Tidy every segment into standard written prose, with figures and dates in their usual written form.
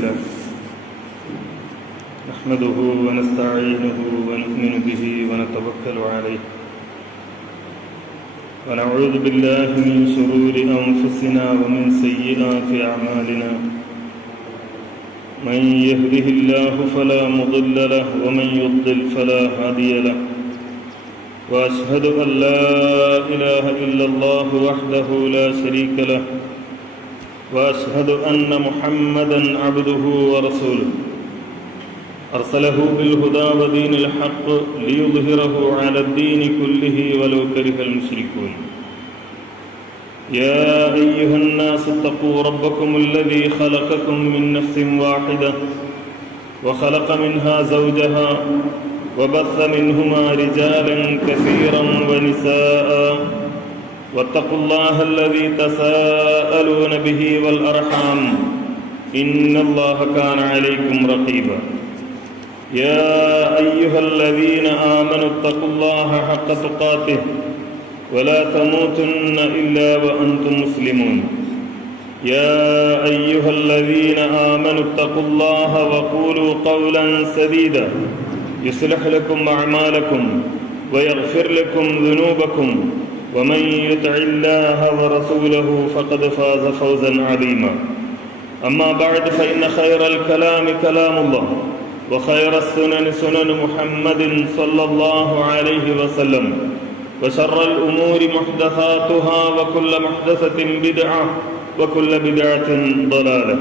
لله نحمده ونستعينه ونؤمن به ونتوكل عليه ونعوذ بالله من شرور أنفسنا ومن سيئات أعمالنا من يهده الله فلا مضل له ومن يضلل فلا هادي له وأشهد أن لا إله إلا الله وحده لا شريك له وأشهد أن محمدًا عبده ورسوله أرسله بالهدى ودين الحق ليظهره على الدين كله ولو كره المشركون يا أيها الناس اتقوا ربكم الذي خلقكم من نفس واحدة وخلق منها زوجها وبث منهما رجالا كثيرا ونساء واتقوا الله الذي تساءلون به والأرحام إن الله كان عليكم رقيبا يا أيها الذين آمنوا اتقوا الله حق تقاته ولا تموتن إلا وأنتم مسلمون يا أيها الذين آمنوا اتقوا الله وقولوا قولا سديدا يصلح لكم أعمالكم ويغفر لكم ذنوبكم ومن يطع الله ورسوله فقد فاز فوزا عظيما أما بعد فإن خير الكلام كلام الله وخير السنن سنن محمد صلى الله عليه وسلم وشر الأمور محدثاتها وكل محدثة بدعة وكل بدعة ضلالة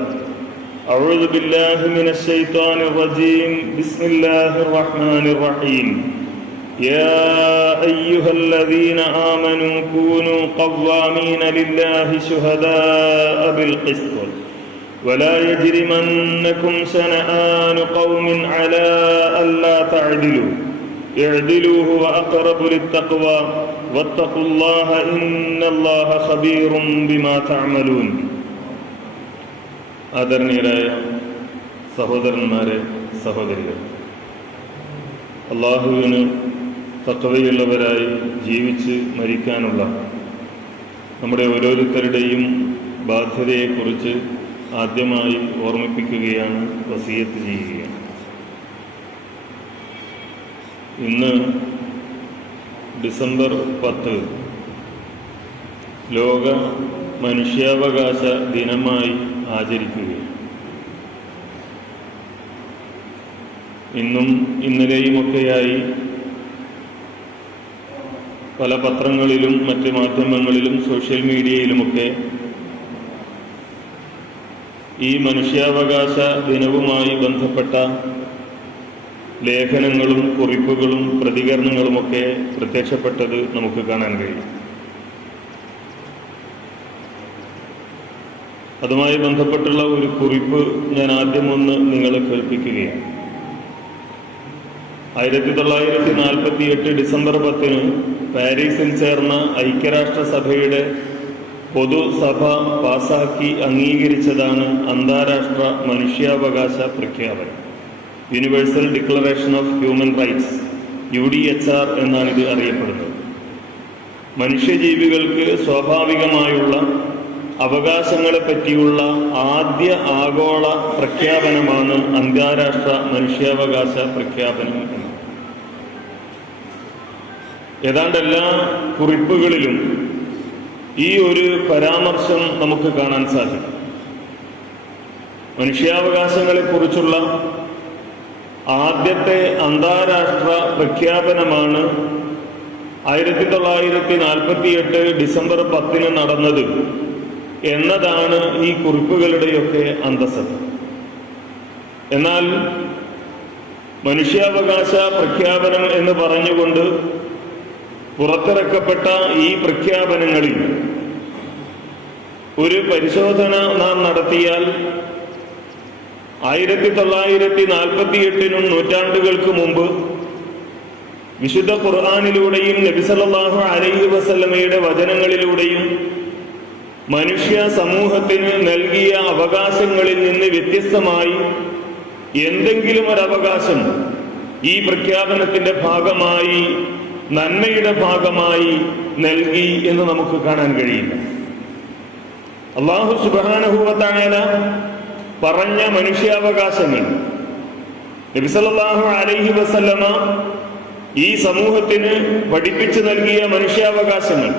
أعوذ بالله من الشيطان الرجيم بسم الله الرحمن الرحيم يا أيها الذين آمنوا كونوا قوامين لله شهداء بالقسط ولا يجرمنكم شنآن قوم على ألا تعدلوا اعدلوا هو أقرب للتقوى واتقوا الله إن الله خبير بما تعملون ആദരണീയരായ സഹോദരന്മാരെ സഹോദരികൾ, അള്ളാഹുവിന് തഖ്വയുള്ളവരായി ജീവിച്ച് മരിക്കാനുള്ള നമ്മുടെ ഓരോരുത്തരുടെയും ബാധ്യതയെക്കുറിച്ച് ആദ്യമായി ഓർമ്മിപ്പിക്കുകയാണ്, വസിയത്ത് ചെയ്യുകയാണ്. ഇന്ന് ഡിസംബർ 10 ലോക മനുഷ്യാവകാശ ദിനമായി ആചരിക്കുകയാണ്. ഇന്നും ഇന്നലെയുമൊക്കെയായി പല പത്രങ്ങളിലും മറ്റ് മാധ്യമങ്ങളിലും സോഷ്യൽ മീഡിയയിലുമൊക്കെ ഈ മനുഷ്യാവകാശ ദിനവുമായി ബന്ധപ്പെട്ട ലേഖനങ്ങളും കുറിപ്പുകളും പ്രതികരണങ്ങളുമൊക്കെ പ്രത്യക്ഷപ്പെട്ടത് നമുക്ക് കാണാൻ കഴിയും. അതുമായി ബന്ധപ്പെട്ടുള്ള ഒരു കുറിപ്പ് ഞാൻ ആദ്യമൊന്ന് നിങ്ങളെ കേൾപ്പിക്കുകയാണ്. 1948 ഡിസംബർ 10 പാരീസിൽ ചേർന്ന ഐക്യരാഷ്ട്രസഭയുടെ പൊതുസഭ പാസാക്കി അംഗീകരിച്ചതാണ് അന്താരാഷ്ട്ര മനുഷ്യാവകാശ പ്രഖ്യാപനം. Universal declaration of human rights, UDHR എന്നാണിത് അറിയപ്പെടുന്നത്. മനുഷ്യജീവികൾക്ക് സ്വാഭാവികമായുള്ള അവകാശങ്ങളെ പറ്റിയുള്ള ആദ്യ ആഗോള പ്രഖ്യാപനമാണ് അന്താരാഷ്ട്ര മനുഷ്യാവകാശ പ്രഖ്യാപനം എന്ന്. ഏതാണ്ട് എല്ലാ കുറിപ്പുകളിലും ഈ ഒരു പരാമർശം നമുക്ക് കാണാൻ സാധിക്കും. മനുഷ്യാവകാശങ്ങളെക്കുറിച്ചുള്ള ആദ്യത്തെ അന്താരാഷ്ട്ര പ്രഖ്യാപനമാണ് 1948 ഡിസംബർ 10 നടന്നത് എന്നതാണ് ഈ കുറിപ്പുകളുടെയൊക്കെ അന്തസ്സത്ത. എന്നാൽ മനുഷ്യാവകാശ പ്രഖ്യാപനം എന്ന് പറഞ്ഞുകൊണ്ട് പുറത്തിറക്കപ്പെട്ട ഈ പ്രഖ്യാപനങ്ങളിൽ ഒരു പരിശോധന നാം നടത്തിയാൽ 1948 നൂറ്റാണ്ടുകൾക്ക് മുമ്പ് വിശുദ്ധ ഖുർആനിലൂടെയും നബി സല്ലല്ലാഹു അലൈഹി വസല്ലമയുടെ വചനങ്ങളിലൂടെയും മനുഷ്യ സമൂഹത്തിന് നൽകിയ അവകാശങ്ങളിൽ നിന്ന് വ്യത്യസ്തമായി എന്തെങ്കിലും ഒരു അവകാശം ഈ പ്രഖ്യാപനത്തിന്റെ ഭാഗമായി, നന്മയുടെ ഭാഗമായി നൽകി എന്ന് നമുക്ക് കാണാൻ കഴിയില്ല. അല്ലാഹു സുബ്ഹാനഹു വ തആല പറഞ്ഞ മനുഷ്യാവകാശങ്ങൾ നബി സല്ലല്ലാഹു അലൈഹി വസല്ലമ ഈ സമൂഹത്തിന് പഠിപ്പിച്ചു നൽകിയ മനുഷ്യാവകാശങ്ങൾ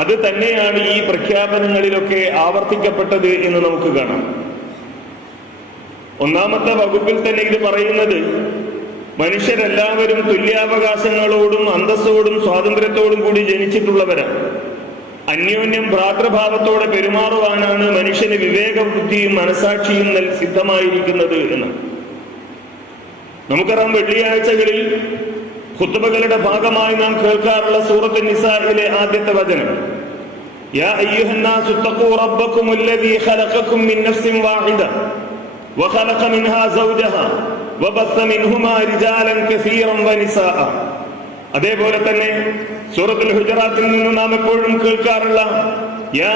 അത് തന്നെയാണ് ഈ പ്രഖ്യാപനങ്ങളിലൊക്കെ ആവർത്തിക്കപ്പെട്ടത് എന്ന് നമുക്ക് കാണാം. ഒന്നാമത്തെ വകുപ്പിൽ തന്നെ ഇത് പറയുന്നത് മനുഷ്യരെല്ലാവരും തുല്യാവകാശങ്ങളോടും അന്തസ്സോടും സ്വാതന്ത്ര്യത്തോടും കൂടി ജനിച്ചിട്ടുള്ളവരാണ്. അന്യോന്യം ഭ്രാതൃഭാവത്തോടെ പെരുമാറുവാനാണ് മനുഷ്യന് വിവേകബുദ്ധിയും മനസാക്ഷിയും സിദ്ധമായിരിക്കുന്നത് എന്ന് നമുക്കറിയാം. വെള്ളിയാഴ്ചകളിൽ ഖുത്ബകളുടെ ഭാഗമായി നാം കേൾക്കാറുള്ള സൂറത്ത് നിസായിലെ ആദ്യത്തെ വചനം, യാ അയ്യുഹന്നാസു തഖൂ റബ്ബക്കുമുല്ലദീ ഖലഖക്കും മിൻ നഫ്സിൻ വാഹിദ വഖലഖ മിൻഹാ സൗജഹാ വബസ്സ മിൻഹുമാ റിജാലൻ കസീറൻ വനിസാഅ. അതേപോലെ തന്നെ സൂറത്തുൽ ഹുജറാത്തിൽ നിന്ന് നാം എപ്പോഴും കേൾക്കാറുള്ള യാ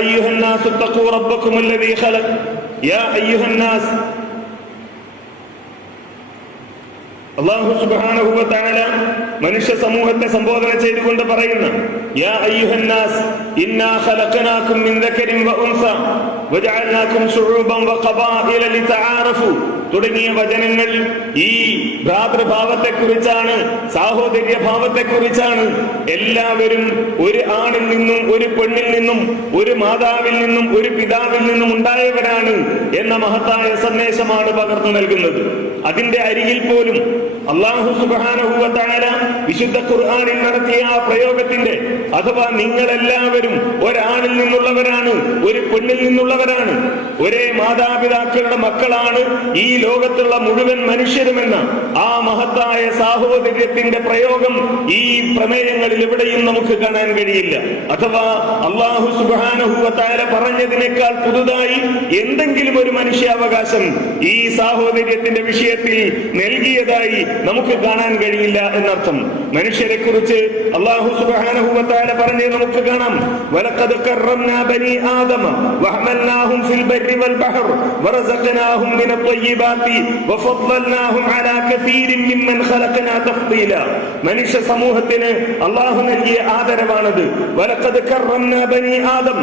അയ്യുഹന്നാസു തഖൂ റബ്ബക്കുമുല്ലദീ ഖലഖ യാ അയ്യുഹന്നാസ്. അല്ലാഹു സുബ്ഹാനഹു വ തആല മനുഷ്യ സമൂഹത്തെ സംബോധന ചെയ്തുകൊണ്ട് പറയുന്നു, യാ അയ്യുഹന്നാസ് ഇന്നാ ഖലഖനാകും മിൻ ദക്കരിൻ വ ഉൻസ വജഅൽനാകും ശുഊബൻ വ ഖബാഇല ലിതആറഫു തുടങ്ങിയ വചനങ്ങൾ ഈ ഭ്രാതൃഭാവത്തെക്കുറിച്ചാണ്, സാഹോദര്യഭാവത്തെക്കുറിച്ചാണ്. എല്ലാവരും ഒരു ആണിൽ നിന്നും ഒരു പെണ്ണിൽ നിന്നും ഒരു മാതാവിൽ നിന്നും ഒരു പിതാവിൽ നിന്നും ഉണ്ടായവരാണ് എന്ന മഹത്തായ സന്ദേശമാണ് പകർന്നു നൽകുന്നത്. അതിന്റെ അരികിൽ പോലും അല്ലാഹു സുബ്ഹാനഹു വ തആല വിശുദ്ധ ഖുർആനിൽ നടത്തിയ ആ പ്രയോഗത്തിന്റെ അഥവാ നിങ്ങളെല്ലാവരും ഒരാണിൽ നിന്നുള്ളവരാണ്, ഒരു പെണ്ണിൽ നിന്നുള്ളവരാണ്, ഒരേ മാതാപിതാക്കളുടെ മക്കളാണ് ഈ ലോകത്തുള്ള മുഴുവൻ മനുഷ്യരുമെന്ന ആ മഹത്തായ സാഹോദര്യത്തിന്റെ പ്രയോഗം ഈ പ്രമേയങ്ങളിൽ എവിടെയും നമുക്ക് കാണാൻ കഴിയില്ല. അഥവാ അല്ലാഹു സുബ്ഹാനഹു വ തആല പറഞ്ഞതിനേക്കാൾ പുതുതായി എന്തെങ്കിലും ഒരു മനുഷ്യാവകാശം ഈ സാഹോദര്യത്തിന്റെ വിഷയത്തിൽ നൽകിയതായി നമുക്ക് കാണാൻ കഴിയില്ല എന്നർത്ഥം. മനുഷ്യരെ കുറിച്ച് അല്ലാഹു സുബ്ഹാനഹു വ തആല പറഞ്ഞത് നമുക്ക് കാണാം, വലഖദ് കറംനാ ബനി ആദമ വഹമൽനാഹും ഫിൽ ബർരി വൽ ബഹർ വറസഖനാഹും മിനത് ത്വയ്യിബാതി വഫദ്ദൽനാഹും അലാ കസീരിൻ മിമ്മൻ ഖലഖനാ തഫ്ദീല. മനുഷ്യ സമൂഹത്തിന് അല്ലാഹു നൽകിയ ആദരവാണത്. വലഖദ് കറംനാ ബനി ആദം,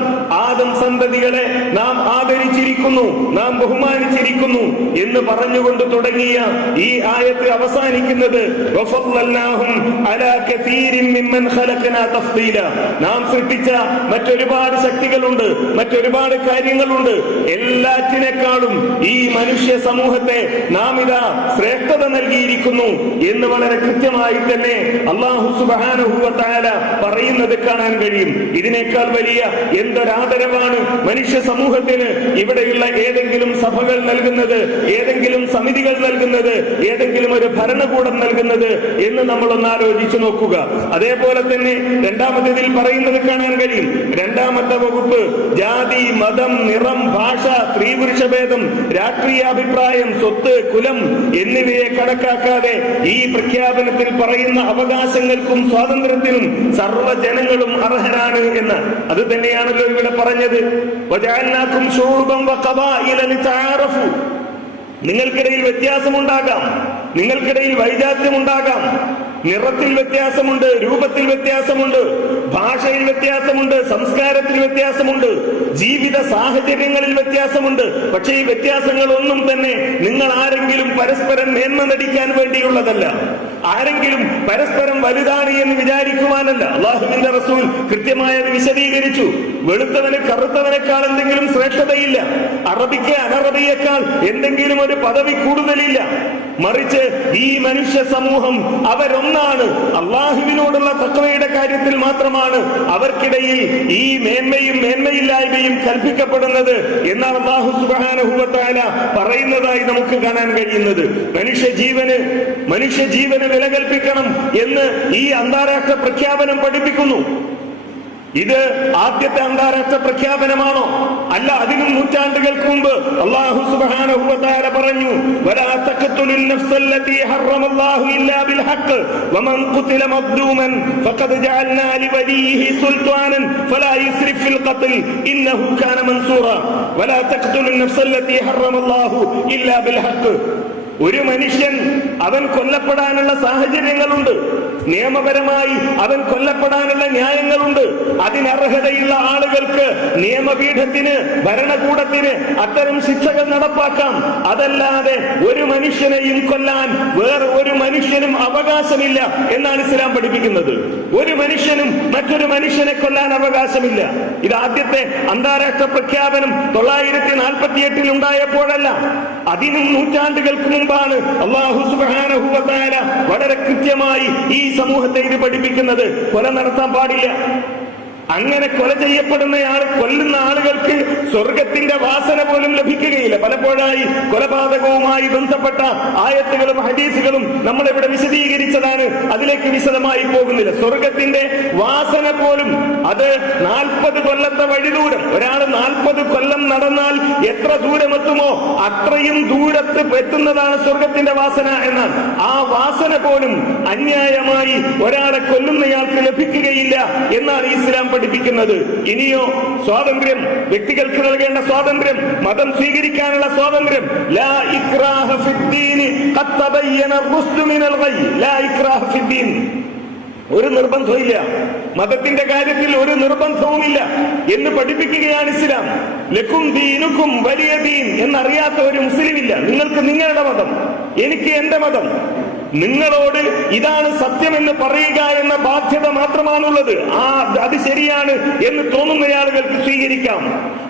ആദം സന്തതികളെ നാം ആദരിച്ചിരിക്കുന്നു, നാം ബഹുമാനിച്ചിരിക്കുന്നു എന്ന് പറഞ്ഞുകൊണ്ട് തുടങ്ങിയ ഈ ആയത്ത് അവസാനിക്കുന്നത് വഫദ്ദൽനാഹും അലാ കസീരിൻ മിമ്മൻ ഖലഖനാ തഫ്ദീല. നാം സൃഷ്ടിച്ച മറ്റൊരുപാട് ശക്തികളുണ്ട്, മറ്റൊരുപാട് കാര്യങ്ങളുണ്ട്. എല്ലാറ്റിനേക്കാളും ഈ മനുഷ്യ സമൂഹത്തെ നാം ഇതാ ശ്രേഷ്ഠത നൽകിയിരിക്കുന്നു എന്ന് വളരെ കൃത്യമായി തന്നെ അല്ലാഹു സുബ്ഹാനഹു വ തആല പറയുന്നത് കാണാൻ കഴിയും. ഇതിനേക്കാൾ വലിയ എന്തൊരാദരവാണ് മനുഷ്യ സമൂഹത്തിന് ഇവിടെയുള്ള ഏതെങ്കിലും സഭകൾ നൽകുന്നത്, ഏതെങ്കിലും സമിതികൾ നൽകുന്നത്, ഏതെങ്കിലും ഒരു ഭരണകൂടം നൽകുന്നത് എന്ന് നമ്മളൊന്ന് ആലോചിച്ചു നോക്കുക. അതേപോലെ തന്നെ രണ്ടാമത്തേതിൽ പറയുന്നത് കാണാൻ കഴിയും. രണ്ടാമത്തെ വകുപ്പ് ജാതി, മതം, നിറം, ഭാഷ, സ്ത്രീ പുരുഷ ഭേദം, രാഷ്ട്രീയ അഭിപ്രായം, സ്വത്ത്, കുലം എന്നിവയെ കണക്കാക്കാതെ ഈ പ്രഖ്യാപനത്തിൽ പറയുന്ന അവകാശങ്ങൾക്കും സ്വാതന്ത്ര്യത്തിനും സർവ്വജനങ്ങളും അർഹരാണ് എന്ന്. അത് തന്നെയാണല്ലോ ഇവിടെ പറഞ്ഞത്, വജഅൽനാകും ശുഊബൻ വ ഖബാഇല ലിതആറഫു. നിങ്ങൾക്കിടയിൽ വ്യത്യാസമുണ്ടാകാം, നിങ്ങൾക്കിടയിൽ വൈജാത്യമുണ്ടാകാം, നിറത്തിൽ വ്യത്യാസമുണ്ട്, രൂപത്തിൽ വ്യത്യാസമുണ്ട്, ഭാഷയിൽ വ്യത്യാസമുണ്ട്, സംസ്കാരത്തിൽ വ്യത്യാസമുണ്ട്, ജീവിത സാഹചര്യങ്ങളിൽ വ്യത്യാസമുണ്ട്. പക്ഷേ ഈ വ്യത്യാസങ്ങളൊന്നും തന്നെ നിങ്ങൾ ആരെങ്കിലും പരസ്പരം മേന്മ നടിക്കാൻ വേണ്ടിയുള്ളതല്ല, ആരെങ്കിലും പരസ്പരം വലുതാണ് എന്ന് വിചാരിക്കുവാനല്ല. അല്ലാഹുവിന്റെ റസൂൽ കൃത്യമായത് വിശദീകരിച്ചു. വെളുത്തവന് കറുത്തവനേക്കാൾ എന്തെങ്കിലും ശ്രേഷ്ഠതയില്ല, അറബിക്ക് അനറബിയേക്കാൾ എന്തെങ്കിലും ഒരു പദവി കൂടുതലില്ല. മറിച്ച് ഈ മനുഷ്യ സമൂഹം അവരൊന്നാണ്. അള്ളാഹുവിനോടുള്ള തഖ്വയുടെ കാര്യത്തിൽ മാത്രമാണ് അവർക്കിടയിൽ ഈ മേന്മയും മേന്മയില്ലായ്മയും കൽപ്പിക്കപ്പെടുന്നത് എന്നാണ് അല്ലാഹു സുബ്ഹാനഹു വ തആല പറയുന്നതായി നമുക്ക് കാണാൻ കഴിയുന്നത്. മനുഷ്യജീവന് വില കൽപ്പിക്കണം എന്ന് ഈ അന്താരാഷ്ട്ര പ്രഖ്യാപനം പഠിപ്പിക്കുന്നു. ഇത് ആദ്യത്തെ അന്താരാഷ്ട്ര പ്രഖ്യാപനമാണോ? അല്ല, അതിനും നൂറ്റാണ്ടുകൾക്ക് മുമ്പ് അല്ലാഹു സുബ്ഹാനഹു വ തആല പറഞ്ഞു, വലാ തഖ്തുലുൻ നഫ്സല്ലതീ ഹറമല്ലാഹു ഇല്ലാ ബിൽ ഹഖ് വമൻ ഖുതില മദ്ലൂമൻ ഫഖദ് ജഅൽനാ ലിവലിയിഹി സുൽത്താനൻ ഫലാ യുസ്രിഫ് ഫിൽ ഖത്ൽ ഇന്നഹു കാന മൻസൂറ. വലാ തഖ്തുലുൻ നഫ്സല്ലതീ ഹറമല്ലാഹു ഇല്ലാ ബിൽ ഹഖ്. ഒരു മനുഷ്യൻ അവൻ കൊല്ലപ്പെടാനുള്ള സാഹചര്യങ്ങളുണ്ട്, നിയമപരമായി അവൻ കൊല്ലപ്പെടാനുള്ള ന്യായങ്ങളുണ്ട്. അതിനർഹതയുള്ള ആളുകൾക്ക് നിയമപീഠത്തിന്, ഭരണകൂടത്തിന് അത്തരം ശിക്ഷകൾ നടപ്പാക്കാം. അതല്ലാതെ ഒരു മനുഷ്യനെയും കൊല്ലാൻ വേറെ ഒരു മനുഷ്യനും അവകാശമില്ല എന്നാണ് ഇസ്ലാം പഠിപ്പിക്കുന്നത്. ഒരു മനുഷ്യനും മറ്റൊരു മനുഷ്യനെ കൊല്ലാൻ അവകാശമില്ല. ഇത് ആദ്യത്തെ അന്താരാഷ്ട്ര പ്രഖ്യാപനം 948 ഉണ്ടായപ്പോഴല്ല, അതിനും നൂറ്റാണ്ടുകൾക്ക് മുമ്പാണ് അല്ലാഹു സുബ്ഹാനഹു വ തആല വളരെ കൃത്യമായി ഈ സമൂഹത്തെ ഇത് പഠിപ്പിക്കുന്നത്. കൊല നടത്താൻ പാടില്ല. അങ്ങനെ കൊല ചെയ്യപ്പെടുന്നയാൾ, കൊല്ലുന്ന ആളുകൾക്ക് സ്വർഗത്തിന്റെ വാസന പോലും ലഭിക്കുകയില്ല. പലപ്പോഴായി കൊലപാതകവുമായി ബന്ധപ്പെട്ട ആയത്തുകളും ഹദീസുകളും നമ്മളിവിടെ വിശദീകരിച്ചതാണ്. അതിലേക്ക് വിശദമായി പോകുന്നില്ല. സ്വർഗത്തിന്റെ വാസന പോലും അത് 40 കൊല്ലത്തെ വഴി ദൂരം. ഒരാൾ 40 കൊല്ലം നടന്നാൽ എത്ര ദൂരമെത്തുമോ അത്രയും ദൂരത്ത് എത്തുന്നതാണ് സ്വർഗത്തിന്റെ വാസന എന്നാണ്. ആ വാസന പോലും അന്യായമായി ഒരാളെ കൊല്ലുന്നയാൾക്ക് ലഭിക്കുകയില്ല എന്നാണ് ഇസ്ലാം പഠിപ്പിക്കുന്നത്. ഇനിയോ സ്വാതന്ത്ര്യം, വ്യക്തികൾക്ക് നൽകേണ്ട സ്വാതന്ത്ര്യം, മതം സ്വീകരിക്കാനുള്ള സ്വാതന്ത്ര്യം. ലാ ഇക്റാഹ ഫിദ്ദീൻ ഖദ് തബയ്യന റുശ്ദു മിനൽ ഗയ്. ലാ ഇക്റാഹ ഫിദ്ദീൻ, ഒരു നിർബന്ധവുമില്ല. മതത്തിന്റെ കാര്യത്തിൽ ഒരു നിർബന്ധവുമില്ല എന്ന് പഠിപ്പിക്കുകയാണ് ഇസ്ലാം. ലക്കും ദീനുക്കും വലിയ ദീൻ എന്നറിയാത്ത ഒരു മുസ്ലിം ഇല്ല. നിങ്ങൾക്ക് നിങ്ങളുടെ മതം, എനിക്ക് എന്റെ മതം. നിങ്ങളോട് ഇതാണ് സത്യമെന്ന് പറയുക എന്ന ബാധ്യത മാത്രമാണുള്ളത്. അത് ശരിയാണ് എന്ന് തോന്നുന്ന ആളുകൾക്ക് സ്വീകരിക്കാം.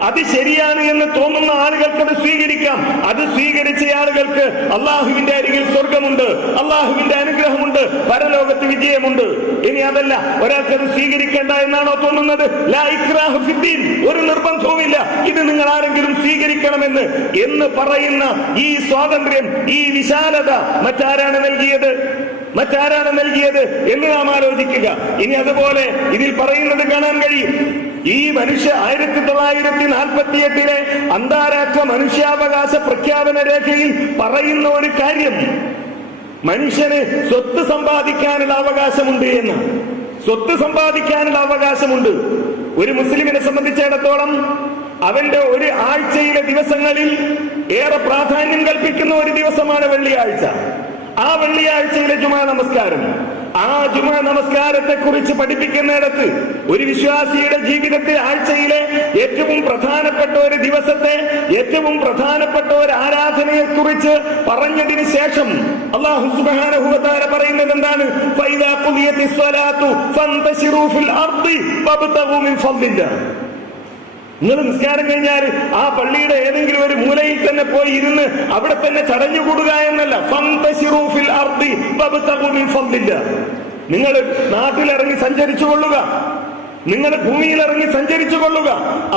അത് ശരിയാണ് എന്ന് തോന്നുന്ന ആളുകൾക്ക് അത് സ്വീകരിക്കാം. അത് സ്വീകരിച്ച ആളുകൾക്ക് അള്ളാഹുവിന്റെ അരികിൽ സ്വർഗമുണ്ട്, അള്ളാഹുവിന്റെ അനുഗ്രഹമുണ്ട്, പരലോകത്ത് വിജയമുണ്ട്. ഇനി അതല്ല, ഒരാൾക്ക് അത് സ്വീകരിക്കേണ്ട എന്നാണോ തോന്നുന്നത്? ലാ ഇക്റാഹ ഫിദ്ദീൻ, ഒരു നിർബന്ധവുമില്ല, ഇത് നിങ്ങൾ ആരെങ്കിലും സ്വീകരിക്കണമെന്ന് എന്ന് പറയുന്ന ഈ സ്വാതന്ത്ര്യം, ഈ വിശാലത മറ്റാരാണ് നൽകിയത്? മറ്റാരാണ് നൽകിയത് എന്ന് നാം ആലോചിക്കുക. ഇനി അതുപോലെ ഇതിൽ പറയുന്നത് കാണാൻ കഴിയും. ഈ മനുഷ്യ 1948 അന്താരാഷ്ട്ര മനുഷ്യാവകാശ പ്രഖ്യാപന രേഖയിൽ പറയുന്ന ഒരു കാര്യം, മനുഷ്യന് സ്വത്ത് സമ്പാദിക്കാനുള്ള അവകാശമുണ്ട് എന്ന്. സ്വത്ത് സമ്പാദിക്കാനുള്ള അവകാശമുണ്ട്. ഒരു മുസ്ലിമിനെ സംബന്ധിച്ചിടത്തോളം അവന്റെ ഒരു ആഴ്ചയിലെ ദിവസങ്ങളിൽ ഏറെ പ്രാധാന്യം കൽപ്പിക്കുന്ന ഒരു ദിവസമാണ് വെള്ളിയാഴ്ച. ആ വെള്ളിയാഴ്ചയിലെ ജുമാ നമസ്കാരം, ആ ജുമാ നമസ്കാരത്തെ കുറിച്ച് പഠിപ്പിക്കുന്നിടത്ത് ഒരു വിശ്വാസിയുടെ ജീവിതത്തിൽ ആഴ്ചയിലെ ഏറ്റവും പ്രധാനപ്പെട്ട ഒരു ദിവസത്തെ, ഏറ്റവും പ്രധാനപ്പെട്ട ഒരു ആരാധനയെ കുറിച്ച് പറഞ്ഞതിന് ശേഷം അല്ലാഹു സുബ്ഹാനഹു വ തആല പറയുന്നത് എന്താണ്? ഫൈദാ ഖുദിയത്തിസ് സ്വലാത്തു ഫന്തശിറൂ ഫിൽ അർദി വബ്തഗൂ മിൻ ഫദ്ലില്ലാഹ്. നിങ്ങൾ നിസ്കാരം കഴിഞ്ഞാൽ ആ പള്ളിയുടെ ഏതെങ്കിലും ഒരു മൂലയിൽ തന്നെ പോയി ഇരുന്ന് അവിടെ തന്നെ ചടഞ്ഞുകൂടുക എന്നല്ല. ഫന്തശിറൂ ഫിൽ അർദി വബ്തഗൂ മിൻ ഫദ്ലില്ലാഹ്. നിങ്ങൾ നാട്ടിലിറങ്ങി സഞ്ചരിച്ചു കൊള്ളുക, നിങ്ങൾ ഭൂമിയിൽ ഇറങ്ങി സഞ്ചരിച്ചു കൊള്ളുക.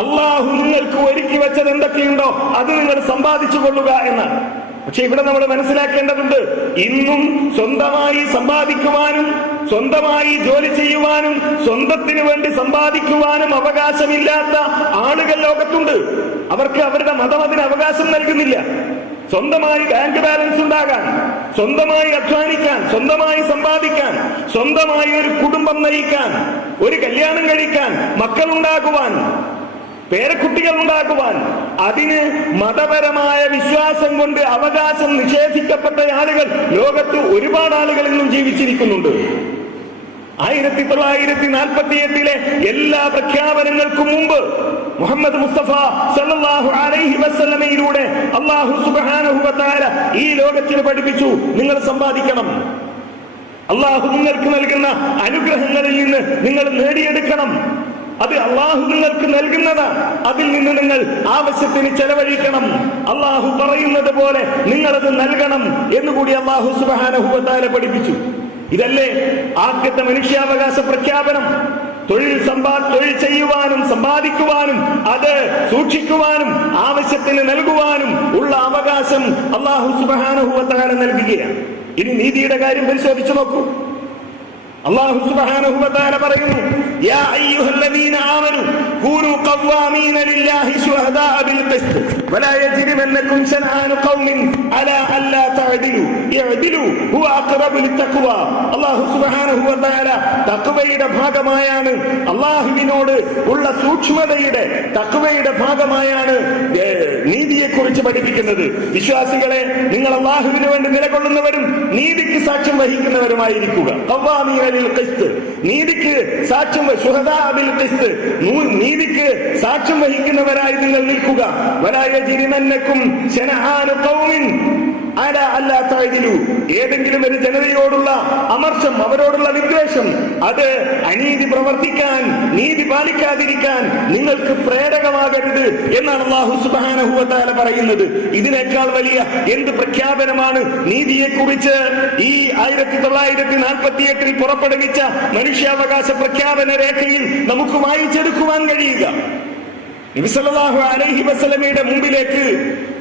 അള്ളാഹു നിങ്ങൾക്ക് ഒരുക്കി വെച്ചത് എന്തൊക്കെയുണ്ടോ അത് നിങ്ങൾ സമ്പാദിച്ചു കൊള്ളുക എന്നാണ്. പക്ഷെ ഇവിടെ നമ്മൾ മനസ്സിലാക്കേണ്ടതുണ്ട്, ഇന്നും സ്വന്തമായി സമ്പാദിക്കുവാനും സ്വന്തമായി ജോലി ചെയ്യുവാനും സ്വന്തത്തിന് വേണ്ടി സമ്പാദിക്കുവാനും അവകാശമില്ലാത്ത ആളുകൾ ലോകത്തുണ്ട്. അവർക്ക് അവരുടെ മതം അതിന് അവകാശം നൽകുന്നില്ല. സ്വന്തമായി ബാങ്ക് ബാലൻസ് ഉണ്ടാകാൻ, സ്വന്തമായി അധ്വാനിക്കാൻ, സ്വന്തമായി സമ്പാദിക്കാൻ, സ്വന്തമായി ഒരു കുടുംബം നയിക്കാൻ, ഒരു കല്യാണം കഴിക്കാൻ, മക്കളുണ്ടാകുവാൻ, പേരക്കുട്ടികൾ ഉണ്ടാക്കുവാൻ, അതിന് മതപരമായ വിശ്വാസം കൊണ്ട് അവകാശം നിഷേധിക്കപ്പെട്ട ആളുകൾ ലോകത്ത് ഒരുപാട് ആളുകൾ ഇന്നും ജീവിച്ചിരിക്കുന്നുണ്ട്. 1948 എല്ലാ പ്രഖ്യാപനങ്ങൾക്കും മുമ്പ് മുഹമ്മദ് മുസ്തഫ സല്ലല്ലാഹു അലൈഹി വസല്ലമയിലൂടെ അല്ലാഹു സുബ്ഹാനഹു വ തആല ഈ ലോകത്തിന് പഠിപ്പിച്ചു, നിങ്ങൾ സമ്പാദിക്കണം. അല്ലാഹു നിങ്ങൾക്ക് നൽകുന്ന അനുഗ്രഹങ്ങളിൽ നിന്ന് നിങ്ങൾ നേടിയെടുക്കണം. അത് അള്ളാഹു നിങ്ങൾക്ക് നൽകുന്നതാണ്. അതിൽ നിന്ന് നിങ്ങൾ ആവശ്യത്തിന് ചെലവഴിക്കണം. അള്ളാഹു പറയുന്നത് പോലെ നിങ്ങളത് നൽകണം എന്നുകൂടി അള്ളാഹു സുബ്ഹാനഹു വ തആല പഠിപ്പിച്ചു. ഇതല്ലേ ആദ്യത്തെ മനുഷ്യാവകാശ പ്രഖ്യാപനം? തൊഴിൽ ചെയ്യുവാനും സമ്പാദിക്കുവാനും അത് സൂക്ഷിക്കുവാനും ആവശ്യത്തിന് നൽകുവാനും ഉള്ള അവകാശം അള്ളാഹു സുബ്ഹാനഹു വ തആല നൽകുകയാണ്. ഇനി നീതിയുടെ കാര്യം പരിശോധിച്ചു നോക്കൂ. അല്ലാഹു സുബ്ഹാനഹു വ തആല പറയുന്നു, യാ അയ്യുഹല്ലദീന ആമനു കൂനൂ ഖവ്വാമീന ലില്ലാഹി ശുഹദാഅ ബിൽ ഖിസ്ത് വലാ യജ്രിമന്നകും ശനആനു ഖൗമിൻ അലാ അല്ലാ തഅദിലു ഇഅദിലു ഹുവ അഖറബു ലിത്തഖ്വ. അല്ലാഹു സുബ്ഹാനഹു വ തആല തഖ്വയുടെ ഭാഗമായാണ്, അല്ലാഹുവിനോട് ഉള്ള സൂക്ഷ്മതയുടെ തഖ്വയുടെ ഭാഗമായാണ് നീതിയെക്കുറിച്ച് പഠിപ്പിക്കുന്നത്. വിശ്വാസികളെ, നിങ്ങൾ അല്ലാഹുവിന് വേണ്ടി നിലകൊള്ളുന്നവരും നീതിക്ക് സാക്ഷ്യം വഹിക്കുന്നവരുമായിരിക്കുക. ഖവ്വാമീന ലിൽ ഖിസ്ത്, നീതിക്ക് സാക്ഷ്യം, ശുഹദാ ബിൽ ഖിസ്ത്, നീതിക്ക് സാക്ഷ്യം വഹിക്കുന്നവരായി നിങ്ങൾ നിൽക്കുക. വലാ യജ്രിമന്നകും ശനആനു ഖൗമിൻ അലാ അല്ലാ തഅദിലു, ഏതെങ്കിലും ഒരു ജനതയോടുള്ള അമർഷം, അവരോടുള്ള വിദ്വേഷം, അത് അനീതി പ്രവർത്തിക്കാൻ, നീതി പാലിക്കാതിരിക്കാൻ നിങ്ങൾക്ക് പ്രേരകമാകരുത് എന്നാണ് അല്ലാഹു സുബ്ഹാനഹു വ തആല പറയുന്നത്. ഇതിനേക്കാൾ വലിയ എന്ത് പ്രഖ്യാപനമാണ് നീതിയെക്കുറിച്ച് ഈ 1948 പുറപ്പെടുവിച്ച മനുഷ്യാവകാശ പ്രഖ്യാപന രേഖയിൽ നമുക്ക് വായിച്ചെടുക്കുവാൻ കഴിയുക? നബി സല്ലല്ലാഹു അലൈഹി വസല്ലമയുടെ മുമ്പിലേക്ക്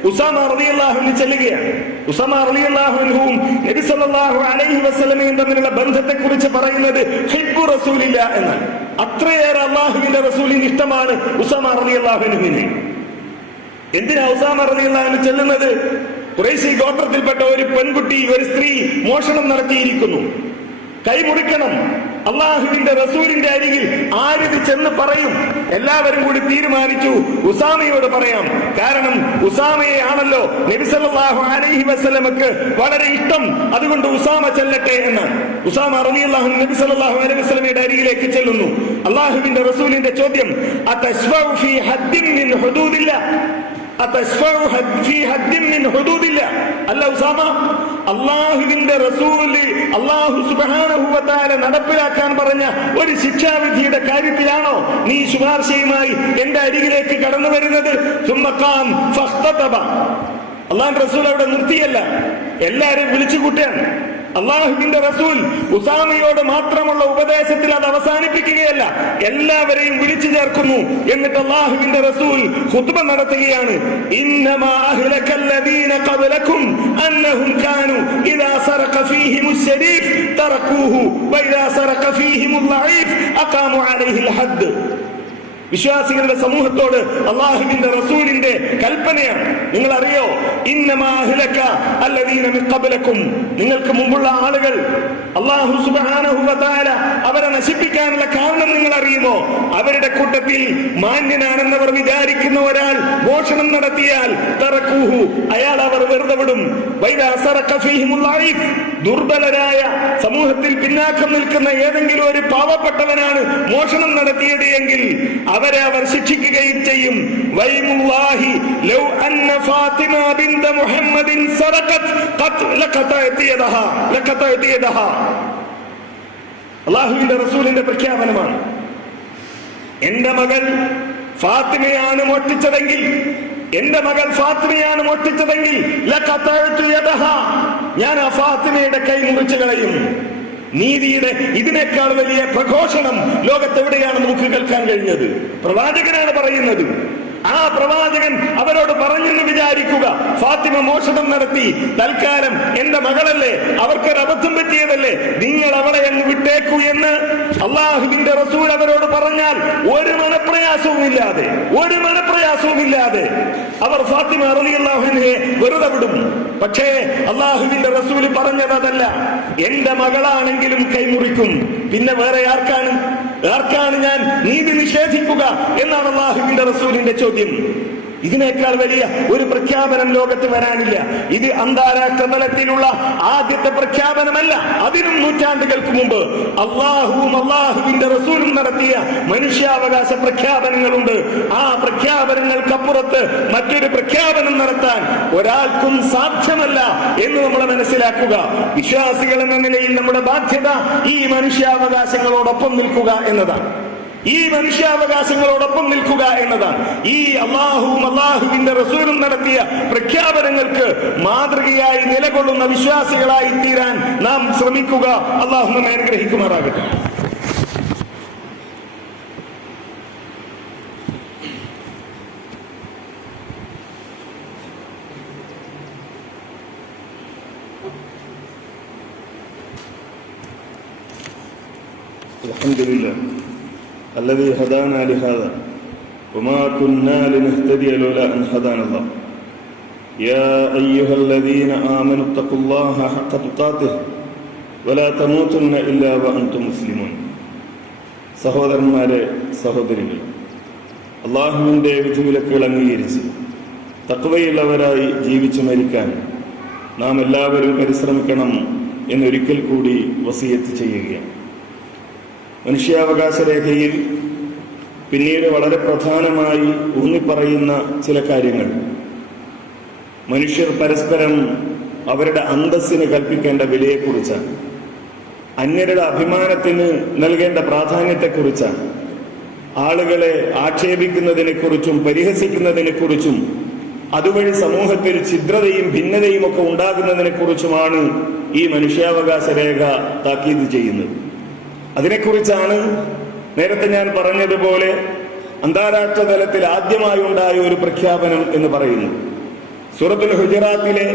ഉസാമ റളിയല്ലാഹു അൻഹു ചെല്ലുകയാണ്. ഉസാമ റളിയല്ലാഹു അൻഹുവും നബി സല്ലല്ലാഹു അലൈഹി വസല്ലമയും തമ്മിലുള്ള ബന്ധത്തെക്കുറിച്ച് പറയുന്നത് ഹിബ്ബു റസൂലില്ലാ എന്നാണ്. അത്രയേറെ അല്ലാഹുവിന്റെ റസൂലിന് ഇഷ്ടമാണ് ഉസാമ റളിയല്ലാഹു അൻഹുവിനെ. എന്തിനാ ഉസാമ റളിയല്ലാഹു അൻഹു ചെല്ലുന്നത്? ഖുറൈശി ഗോത്രത്തിൽപ്പെട്ട ഒരു പെൺകുട്ടി, ഒരു സ്ത്രീ മോഷണം നടത്തിയിരിക്കുന്നു, കൈമുറിക്കണം. അള്ളാഹുവിന്റെ റസൂലിന്റെ അരികിൽ ആരിത് ചെന്ന് പറയും? എല്ലാവരും കൂടി തീരുമാനിച്ചു ഉസാമയോട് പറയാം. കാരണം ഉസാമയെ ആണല്ലോ നബി സല്ലല്ലാഹു അലൈഹി വസല്ലമക്ക് വളരെ ഇഷ്ടം, അതുകൊണ്ട് ഉസാമ ചെല്ലട്ടെ എന്ന്. ഉസാമ റളിയല്ലാഹു അൻഹു നബി സല്ലല്ലാഹു അലൈഹി വസല്ലമയുടെ അരികിലേക്ക് ചെല്ലുന്നു. അള്ളാഹുവിന്റെ റസൂലിന്റെ ചോദ്യം, അതശ്ഫഉ ഫീ ഹദ്ദിൻ മിൻ ഹുദൂദില്ലാഹ്, അല്ല ഉസാമ, അള്ളാഹുവിന്റെ റസൂല് അല്ലാഹു സുബ്ഹാനഹു വ തആല നടപ്പിലാക്കാൻ പറഞ്ഞ ഒരു ശിക്ഷാവിധിയുടെ കാര്യത്തിലാണോ നീ ശുപാർശയുമായി എന്റെ അരികിലേക്ക് കടന്നു വരുന്നത്? അള്ളാഹുവിന്റെ റസൂൽ അവിടെ നിർത്തിയല്ല, എല്ലാരും വിളിച്ചു കൂട്ടാൻ. അള്ളാഹുവിന്റെ റസൂൽ ഉസാമയോട് മാത്രമുള്ള ഉപദേശത്തിൽ അത് അവസാനിപ്പിക്കുകയല്ല, എല്ലാവരെയും വിളിച്ചു ചേർക്കുന്നു. എന്നിട്ട് അള്ളാഹുവിന്റെ റസൂൽ ഖുത്ബ നടത്തുകയാണ്. ഇന്നമാ അഹ്ലകല്ലദീന ഖബലകും അന്നഹും കാനൂ ഇദാ സറഖ ഫീഹിമുശ് ശരീഫ് തറകൂഹു വഇദാ സറഖ ഫീഹിമുൽ ലഈഫ് അഖാമു അലൈഹിൽ ഹദ്ദ്. വിശ്വാസികളുടെ സമൂഹത്തോട് അള്ളാഹുവിന്റെ റസൂലിന്റെ കൽപ്പനയാണ്. നിങ്ങൾ അറിയോ, ഇന്നമാ അഹ്ലക അല്ലദീന മിൻ ഖബലകും, നിങ്ങൾക്ക് മുമ്പുള്ള ആളുകൾ അല്ലാഹു സുബ്ഹാനഹു വ തആല അവരെ നശിപ്പിക്കാനുള്ള കാരണം നിങ്ങൾ അറിയുമോ? അവരുടെ കൂട്ടത്തിൽ മാന്യനാണെന്നവർ വിചാരിക്കുന്ന ഒരാൾ മോഷണം നടത്തിയാൽ തറകൂഹു, അയാൾ അവർ വെറുതെ വിടും. വൈദാ സറഖ ഫീഹിമുൽ ലഈഫ്, ദുർബലരായ സമൂഹത്തിൽ പിന്നാക്കം നിൽക്കുന്ന ഏതെങ്കിലും ഒരു പാവപ്പെട്ടവനാണ് മോഷണം നടത്തിയത് എങ്കിൽ അവരെ അവർ ശിക്ഷിക്കുകയും ചെയ്യും. വൈമുല്ലാഹി ലൗ അന്ന ഫാത്തിമ ബിൻത മുഹമ്മദിൻ സറഖത് ഖത് ലഖതഅതി യദഹാ. അല്ലാഹുവിന്റെ റസൂലിന്റെ പ്രഖ്യാപനമാണ്. എന്റെ മകൾ ഫാത്തിമയാണ് മോഷ്ടിച്ചതെങ്കിൽ, എന്റെ മകൾ ഫാത്തിമയാണ് മോഷ്ടിച്ചതെങ്കിൽ ലഖതഅതു യദഹാ, ഞാൻ ആ ഫാത്തിമയുടെ കൈ മുറിച്ചു കളയും. നീതിയുടെ ഇതിനേക്കാൾ വലിയ പ്രഘോഷണം ലോകത്തെവിടെയാണ് നമുക്ക് കേൾക്കാൻ കഴിഞ്ഞത്? പ്രവാചകനാണ് പറയുന്നത്. ആ പ്രവാചകൻ അവരോട് പറഞ്ഞെന്ന് വിചാരിക്കുക, ഫാത്തിമ മോഷണം നടത്തി, തൽക്കാലം എന്റെ മകളല്ലേ, അവർക്കൊരു അബദ്ധം പറ്റിയതല്ലേ, നിങ്ങൾ അവളെ അങ്ങ് വിട്ടേക്കൂ എന്ന് അള്ളാഹുവിന്റെ റസൂൽ അവരോട് പറഞ്ഞാൽ ഒരു മനപ്രയാസവുമില്ലാതെ അവർ ഫാത്തിമ റളിയല്ലാഹു അൻഹയെ വെറുതെ വിടും. പക്ഷേ അള്ളാഹുവിന്റെ റസൂൽ പറഞ്ഞത് അതല്ല. എന്റെ മകളാണെങ്കിലും കൈമുറിക്കും. പിന്നെ വേറെ ആർക്കാണ് ഞാൻ നീതി നിഷേധിക്കുക എന്നാണ് അള്ളാഹുവിന്റെ റസൂലിന്റെ ചോദ്യം. ഇതിനേക്കാൾ വലിയ ഒരു പ്രഖ്യാപനം ലോകത്ത് വരാനില്ല. ഇത് അന്താരാഷ്ട്ര തലത്തിലുള്ള ആദ്യത്തെ പ്രഖ്യാപനമല്ല. അതിനും നൂറ്റാണ്ടുകൾക്ക് മുമ്പ് അള്ളാഹുവും അള്ളാഹുവിന്റെ റസൂലും നടത്തിയ മനുഷ്യാവകാശ പ്രഖ്യാപനങ്ങളുണ്ട്. ആ പ്രഖ്യാപനങ്ങൾക്കപ്പുറത്ത് മറ്റൊരു പ്രഖ്യാപനം നടത്താൻ ഒരാൾക്കും സാധ്യമല്ല എന്ന് നമ്മൾ മനസ്സിലാക്കുക. വിശ്വാസികൾ എന്ന നിലയിൽ നമ്മുടെ ബാധ്യത ഈ മനുഷ്യാവകാശങ്ങളോടൊപ്പം നിൽക്കുക എന്നതാണ്. ഈ അള്ളാഹുവും അള്ളാഹുവിന്റെ റസൂലും നടത്തിയ പ്രഖ്യാപനങ്ങൾക്ക് മാതൃകയായി നിലകൊള്ളുന്ന വിശ്വാസികളായി തീരാൻ നാം ശ്രമിക്കുക. അള്ളാഹു നമ്മെ അനുഗ്രഹിക്കുമാറാകട്ടെ. അൽഹംദുലില്ലാഹ് الذي هدانا لهذا وما كنا لنهتدي لولا أن هدانا الله يا أيها الذين آمنوا اتقوا الله حق تقاته ولا تموتن إلا وأنتم مسلمون. സഹോദരന്മാരെ, സഹോദരികൾ, അള്ളാഹുവിൻ്റെ വിധിവിലക്കുകൾ അംഗീകരിച്ച് തഖ്വയുള്ളവരായി ജീവിച്ചു മരിക്കാൻ നാം എല്ലാവരും പരിശ്രമിക്കണം എന്നൊരിക്കൽ കൂടി വസിയത്ത് ചെയ്യുകയാണ്. മനുഷ്യാവകാശ രേഖയിൽ പിന്നീട് വളരെ പ്രധാനമായി ഊന്നിപ്പറയുന്ന ചില കാര്യങ്ങൾ മനുഷ്യർ പരസ്പരം അവരുടെ അന്തസ്സിന് കൽപ്പിക്കേണ്ട വിലയെക്കുറിച്ചാണ്, അന്യരുടെ അഭിമാനത്തിന് നൽകേണ്ട പ്രാധാന്യത്തെക്കുറിച്ചാണ്, ആളുകളെ ആക്ഷേപിക്കുന്നതിനെക്കുറിച്ചും പരിഹസിക്കുന്നതിനെക്കുറിച്ചും അതുവഴി സമൂഹത്തിൽ ഛിദ്രതയും ഭിന്നതയും ഒക്കെ ഉണ്ടാകുന്നതിനെക്കുറിച്ചുമാണ് ഈ മനുഷ്യാവകാശ രേഖ താക്കീത് ചെയ്യുന്നത്. അതിനെക്കുറിച്ചാണ് നേരത്തെ ഞാൻ പറഞ്ഞതുപോലെ അന്താരാഷ്ട്ര തലത്തിൽ ആദ്യമായി ഉണ്ടായ ഒരു പ്രഖ്യാപനം എന്ന് പറയുന്നു. സൂറത്തുൽ ഹുജറാത്തിലെ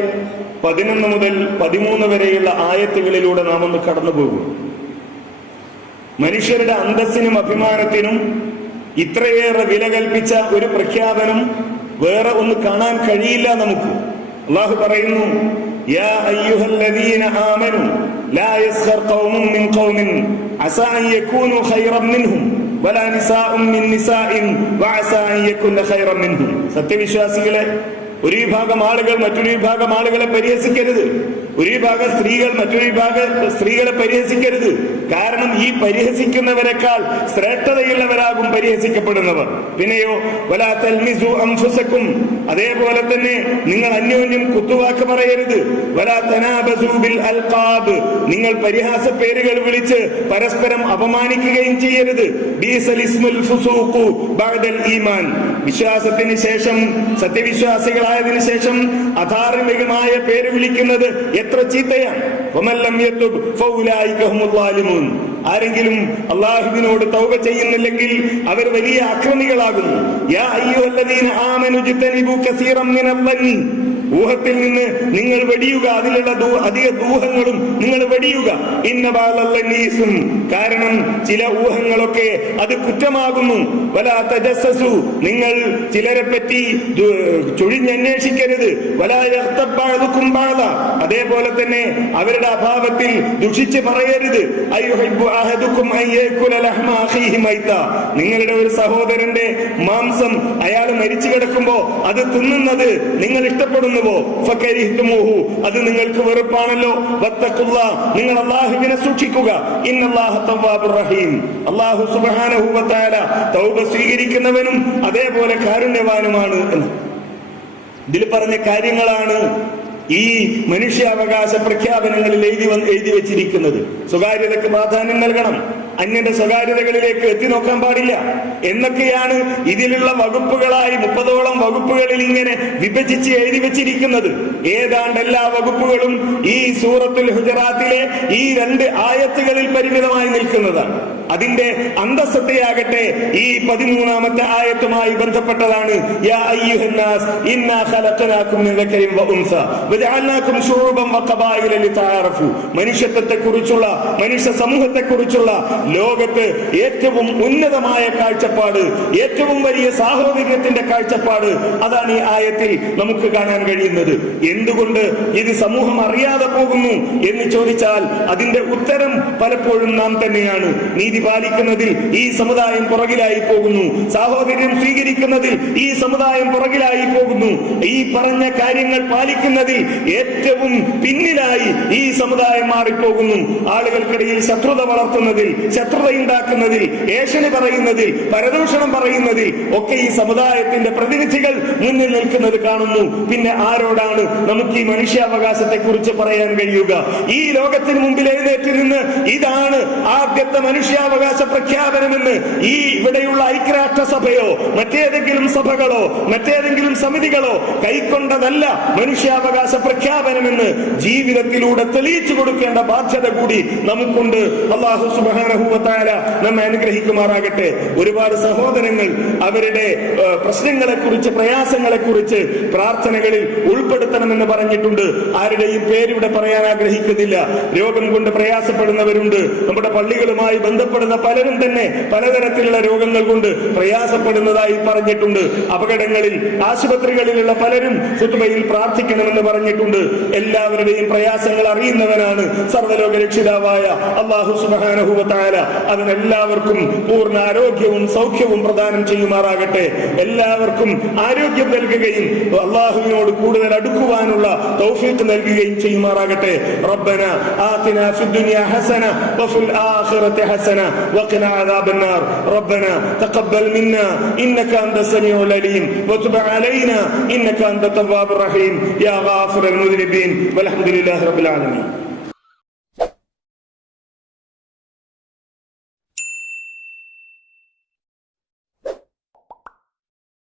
11 മുതൽ 13 വരെയുള്ള ആയത്തുകളിലൂടെ നാം ഒന്ന് കടന്നുപോകും. മനുഷ്യരുടെ അന്തസ്സിനും അഭിമാനത്തിനും ഇത്രയേറെ വില കൽപ്പിച്ച ഒരു പ്രഖ്യാപനം വേറെ ഒന്ന് കാണാൻ കഴിയില്ല നമുക്ക്. അല്ലാഹു പറയുന്നു, യാ അയ്യുഹല്ലദീന ആമനു ലാ യസ്ഖർ ഖൗമുൻ മിൻ ഖൗമിൻ അസാ അൻ യകൂനു ഖൈറൻ മിൻഹും വലാ നിസാഉൻ മിൻ നിസാഇൻ വഅസാ അൻ യകുന ഖൈറൻ മിൻഹും. സത്യവിശ്വാസികളെ, ഒരു വിഭാഗം ആളുകൾ മറ്റൊരു വിഭാഗം ആളുകളെ പരിഹസിക്കരുത്. ഒരു വിഭാഗം സ്ത്രീകൾ മറ്റൊരു വിഭാഗം സ്ത്രീകളെ പരിഹസിക്കരുത്. കാരണം ഈ പരിഹസിക്കുന്നവരെക്കാൾ ശ്രേഷ്ഠതയുള്ളവരാകും പരിഹസിക്കപ്പെടുന്നവർ. പിന്നെയോ വലാ തൽമിസു അൻഫുസക്കും, അതേപോലെ തന്നെ നിങ്ങൾ അന്യോന്യം കുത്തുവാക്ക് പറയരുത്. വലാ തനാബസു ബിൽ അൽഖാബ്, നിങ്ങൾ പരിഹാസ പേരുകൾ വിളിച്ച് പരസ്പരം അപമാനിക്കുകയും ചെയ്യരുത്. ബീസൽ ഇസ്മുൽ ഫുസൂഖു ബഅദൽ ഈമാൻ, വിശ്വാസത്തിന് ശേഷം സത്യവിശ്വാസികളായതിനു ശേഷം അധാർമികമായ പേര് വിളിക്കുന്നത് എത്ര ചീത്തയാണ്. വമല്ലം യതുബ് ഫൗലൈക ഹുമുൽ ളാലിമൂൻ, ആരെങ്കിലും അല്ലാഹുവിനോട് തൗബ ചെയ്യുന്നില്ലെങ്കിൽ അവർ വലിയ അക്രമികളാകുന്നു. യാ അയ്യുഹല്ലദീന ആമനു ജ്തനിബു കസീറൻ മിനൽ വന്നി, ഊഹത്തിൽ നിന്ന് നിങ്ങൾ വെടിയുക, അതിലുള്ള അധിക ഊഹങ്ങളും നിങ്ങൾ വെടിയുക. ഇന്ന ബഅദല്ലനീസും, കാരണം ചില ഊഹങ്ങളൊക്കെ അത് കുറ്റമാകുന്നു. വലാ തജസ്സസു, നിങ്ങൾ ചിലരെ പറ്റി ചൊഴിഞ്ഞന്വേഷിക്കരുത്. വലാ യഗ്തബ് ബഅദുകും ബഅദ, അതേപോലെ തന്നെ അവരുടെ അഭാവത്തിൽ ദുഷിച്ച് പറയരുത്. അയ്യുഹിബ്ബു അഹദുകും അൻ യഅകുല ലഹ്മ അഖീഹി മൈത, നിങ്ങളുടെ ഒരു സഹോദരന്റെ മാംസം അയാൾ മരിച്ചു കിടക്കുമ്പോ അത് തിന്നുന്നത് നിങ്ങൾ ഇഷ്ടപ്പെടുന്നു. അത് നിങ്ങൾക്ക് വെറുപ്പാണല്ലോ. വത്തഖുല്ലാഹ്, നിങ്ങൾ അല്ലാഹുവിനെ സൂക്ഷിക്കുക. ഇന്നല്ലാഹ തവ്വാബുർ റഹീം, അല്ലാഹു സുബ്ഹാനഹു വ തആല തൗബ സ്വീകരിക്കുന്നവനും അതേപോലെ കാരുണ്യവാനുമാണ് എന്ന്. ഇതിൽ പറഞ്ഞ കാര്യങ്ങളാണ് ഈ മനുഷ്യാവകാശ പ്രഖ്യാപനങ്ങളിൽ എഴുതി വെച്ചിരിക്കുന്നത്. സ്വകാര്യതയ്ക്ക് പ്രാധാന്യം നൽകണം, അന്യന്റെ സ്വകാര്യതകളിലേക്ക് എത്തി നോക്കാൻ പാടില്ല എന്നൊക്കെയാണ് ഇതിലുള്ള വകുപ്പുകളായി 30ഓളം വകുപ്പുകളിൽ ഇങ്ങനെ വിഭജിച്ച് എഴുതി വെച്ചിരിക്കുന്നത്. ഏതാണ്ട് എല്ലാ വകുപ്പുകളും ഈ സൂറത്തുൽ ഹുജറാത്തിലെ ഈ 2 ആയത്തുകളിൽ പരിമിതമായി നിൽക്കുന്നതാണ്. അതിന്റെ അന്തസ്സത്തെയാകട്ടെ ഈ 13ാമത്തെ ആയത്തുമായി ബന്ധപ്പെട്ടതാണ്. യാ അയ്യുഹന്നാസ് ഇന്നാ ഖലഖനാകും മിൻ ദക്കരിൻ വ ഉൻസ വജഅൽനാകും ശുഉബൻ വ ഖബായില ലിതഅറഫു, മനുഷ്യത്വത്തെക്കുറിച്ചുള്ള, മനുഷ്യ സമൂഹത്തെക്കുറിച്ചുള്ള ലോകത്ത് ഏറ്റവും ഉന്നതമായ കാഴ്ചപ്പാട്, ഏറ്റവും വലിയ സാഹോദര്യത്തിന്റെ കാഴ്ചപ്പാട്, അതാണ് ഈ ആയത്തിൽ നമുക്ക് കാണാൻ കഴിയുന്നത്. എന്തുകൊണ്ട് ഇത് സമൂഹം അറിയാതെ പോകുന്നു എന്ന് ചോദിച്ചാൽ അതിന്റെ ഉത്തരം പലപ്പോഴും നാം തന്നെയാണ്. നീതി പാലിക്കുന്നതിൽ ഈ സമുദായം പുറകിലായി പോകുന്നു, സാഹോദര്യം സ്വീകരിക്കുന്നതിൽ ഈ സമുദായം പുറകിലായി പോകുന്നു, ഈ പറഞ്ഞ കാര്യങ്ങൾ പാലിക്കുന്നതിൽ ഏറ്റവും പിന്നിലായി ഈ സമുദായം മാറിപ്പോകുന്നു. ആളുകൾക്കിടയിൽ ശത്രുത വളർത്തുന്നതിൽ, ശത്രുതയുണ്ടാക്കുന്നതിൽ, ഏഷണി പറയുന്നതിൽ, പരദൂഷണം പറയുന്നതിൽ ഒക്കെ ഈ സമുദായത്തിന്റെ പ്രതിനിധികൾ മുന്നിൽ നിൽക്കുന്നത് കാണുന്നു. പിന്നെ ആരോടാണ് നമുക്ക് ഈ മനുഷ്യാവകാശത്തെ കുറിച്ച് പറയാൻ കഴിയുക? ഈ ലോകത്തിന് മുമ്പിൽ എഴുന്നേറ്റ് നിന്ന് ഇതാണ് ആദ്യത്തെ മനുഷ്യാവകാശ പ്രഖ്യാപനമെന്ന് ഈ ഇവിടെയുള്ള ഐക്യരാഷ്ട്ര സഭയോ മറ്റേതെങ്കിലും സഭകളോ മറ്റേതെങ്കിലും സമിതികളോ കൈക്കൊണ്ടതല്ല മനുഷ്യാവകാശ പ്രഖ്യാപനമെന്ന് ജീവിതത്തിലൂടെ തെളിയിച്ചു കൊടുക്കേണ്ട ബാധ്യത കൂടി നമുക്കുണ്ട്. അല്ലാഹു സുബ്ഹാനഹു വ തആല നമ്മെ അനുഗ്രഹിക്കുമാറാകട്ടെ. ഒരുപാട് സഹോദരങ്ങൾ അവരുടെ പ്രശ്നങ്ങളെക്കുറിച്ച്, പ്രയാസങ്ങളെക്കുറിച്ച് പ്രാർത്ഥനകളിൽ ഉൾപ്പെടുത്തണമെന്ന് പറഞ്ഞിട്ടുണ്ട്. ആരുടെയും പേരിവിടെ പറയാൻ ആഗ്രഹിക്കുന്നില്ല. രോഗം കൊണ്ട് പ്രയാസപ്പെടുന്നവരുണ്ട്. നമ്മുടെ പള്ളികളുമായി ബന്ധപ്പെടുന്ന പലരും തന്നെ പലതരത്തിലുള്ള രോഗങ്ങൾ കൊണ്ട് പ്രയാസപ്പെടുന്നതായി പറഞ്ഞിട്ടുണ്ട്. അപകടങ്ങളിൽ, ആശുപത്രികളിലുള്ള പലരും ഖുതുബയിൽ പ്രാർത്ഥിക്കണമെന്ന് പറഞ്ഞിട്ടുണ്ട്. എല്ലാവരുടെയും പ്രയാസങ്ങൾ അറിയുന്നവനാണ് സർവ്വലോക രക്ഷിതാവായ അല്ലാഹു സുബ്ഹാനഹു വ തആല. അതിനെല്ലാവർക്കും പൂർണ്ണ ആരോഗ്യവും സൗഖ്യവും പ്രദാനം ചെയ്യുമാറാകട്ടെ. എല്ലാവർക്കും ആരോഗ്യം നൽകുകയും അല്ലാഹുവിനോട് കൂടുതൽ അടുക്കുവാനുള്ള തൗഫീഖ് നൽകുകയും ചെയ്യുമാറാകട്ടെ. റബ്ബന ആതിനാ ഫിദ്ദുനിയ ഹസന വഫിൽ ആഖിറതി ഹസന വഖിനാ അദാബന്നാർ. റബ്ബന തഖബ്ബൽ മിന്നാ ഇന്നക അൻത സമീഉൽ അലീം വതുബ് അലൈനാ ഇന്നക അൻത തവ്വാബുർ റഹീം യാ ഗാഫിറൽ മുദ്നിബീൻ വൽഹംദുലില്ലാഹി റബ്ബിൽ ആലമീൻ.